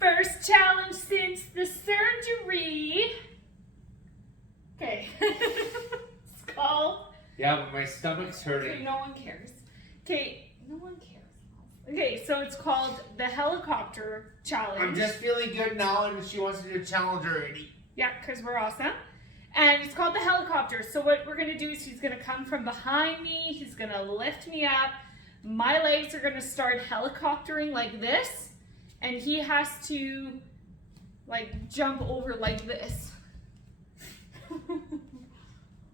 First challenge since the surgery. Okay. It's called. Yeah, but my stomach's Okay, hurting. no one cares. Okay, no one cares. Okay, so it's called the helicopter challenge. I'm just feeling good now, and she wants to do a challenge already. Yeah, because we're awesome. And it's called the helicopter. So what we're going to do is he's going to come from behind me. He's going to lift me up. My legs are going to start helicoptering like this. And he has to, like, jump over like this.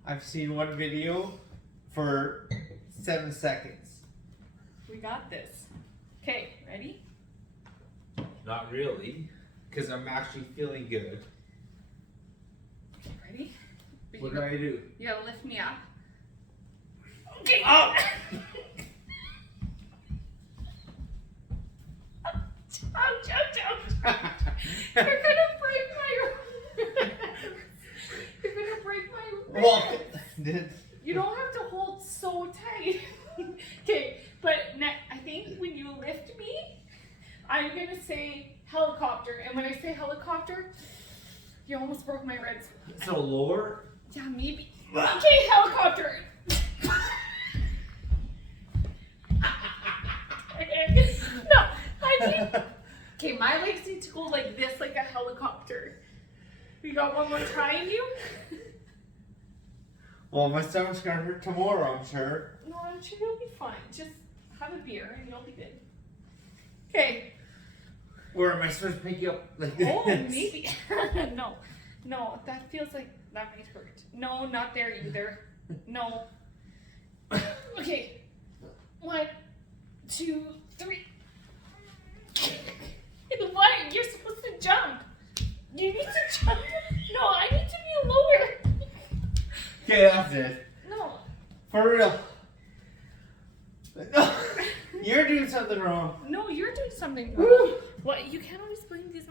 I've seen one video for 7 seconds. We got this. Okay, ready? Not really, because I'm actually feeling good. Okay, ready? What do I do? You gotta lift me up. Okay. Oh! Ouch, ouch, ouch. You're gonna break my You're gonna break my rib. Well, You don't have to hold so tight. Okay, but I think when you lift me, I'm gonna say helicopter. And when I say helicopter, you almost broke my ribs. so lower? Yeah, maybe. Okay, helicopter. No, I think. Okay, my legs need to go like this, like a helicopter. We got one more try in you? Well, my stomach's gonna hurt tomorrow, I'm sure. No, I'm sure you'll be fine. Just have a beer and you'll be good. Okay. Where am I supposed to pick you up like this? Oh, maybe. No, that feels like that might hurt. No, not there either. No. Okay. 1, 2, 3. What? You're supposed to jump. You need to jump. No, I need to be lower. Okay, that's it. No. For real. No, you're doing something wrong. No, you're doing something wrong. What? You can't always blame these on